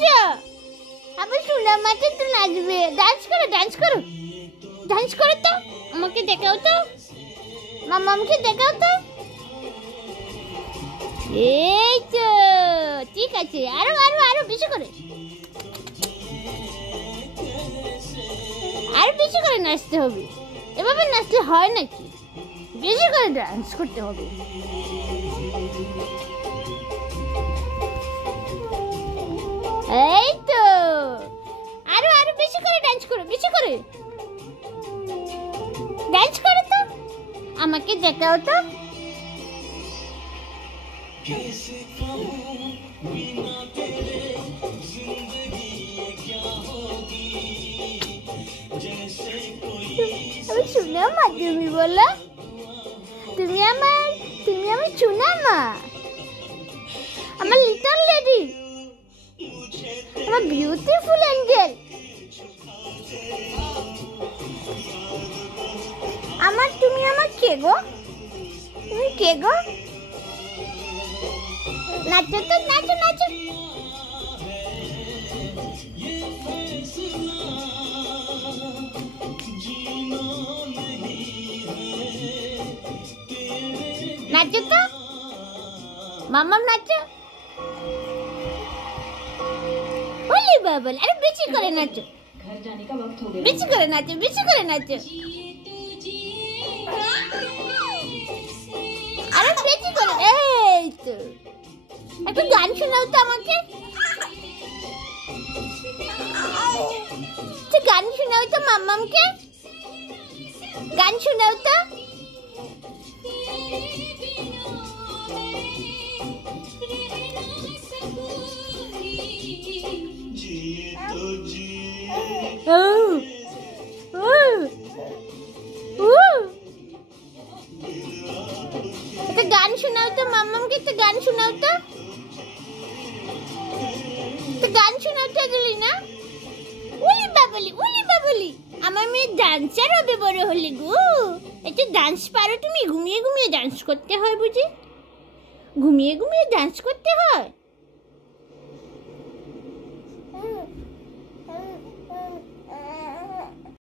করছো? আমার সোনা মাকে তো নাচবে। ডান্স করো, ডান্স করো, ডান্স করো তো। আমাকে দেখাও তো, মামামকে দেখাও তো। এই তো ঠিক আছে, আরো আরো আরো বেশি করে, আরো বেশি করে নাচতে হবে। এভাবে নাচলে হয় নাকি? বেশি করে ডান্স করতে হবে। এই তো আরো আরো বেশি করে ডান্স করো, বেশি করে ডান্স করো তো। আমাকে দেখাও তো। আমি সোনা মা, তুমি বলো। তুমি আমার সোনা মা, আমার লিটল লেডি, আমার বিউটিফুল এঞ্জেল। তুমি আমার কে গো? তুমি কে গো? নাচো তো, নাচো নাচো। नाचो तो मामाम, नाचो। ओले बाबल, अरे बेची करे नाचो, घर जाने का वक्त हो गया। बेची करे नाचो, बेची करे नाचो। अरे बेची करे। এই তো একটা গান শোনাও তো আমাকে। গান শোনাও তো মামামকে, গান শোনাও তো। গান শোনাও তো মাম্মামকে, তো গান শোনাও তো। গান শোনাও তো এগুলি না। উলি বাবলি, উলি বাবলি, আমার মেয়ে ডান্সার হবে বড় হলে গো। একটু ডান্স পারো তুমি? ঘুমিয়ে ঘুমিয়ে ডান্স করতে হয় বুঝি? ঘুমিয়ে ঘুমিয়ে ডান্স করতে হয়?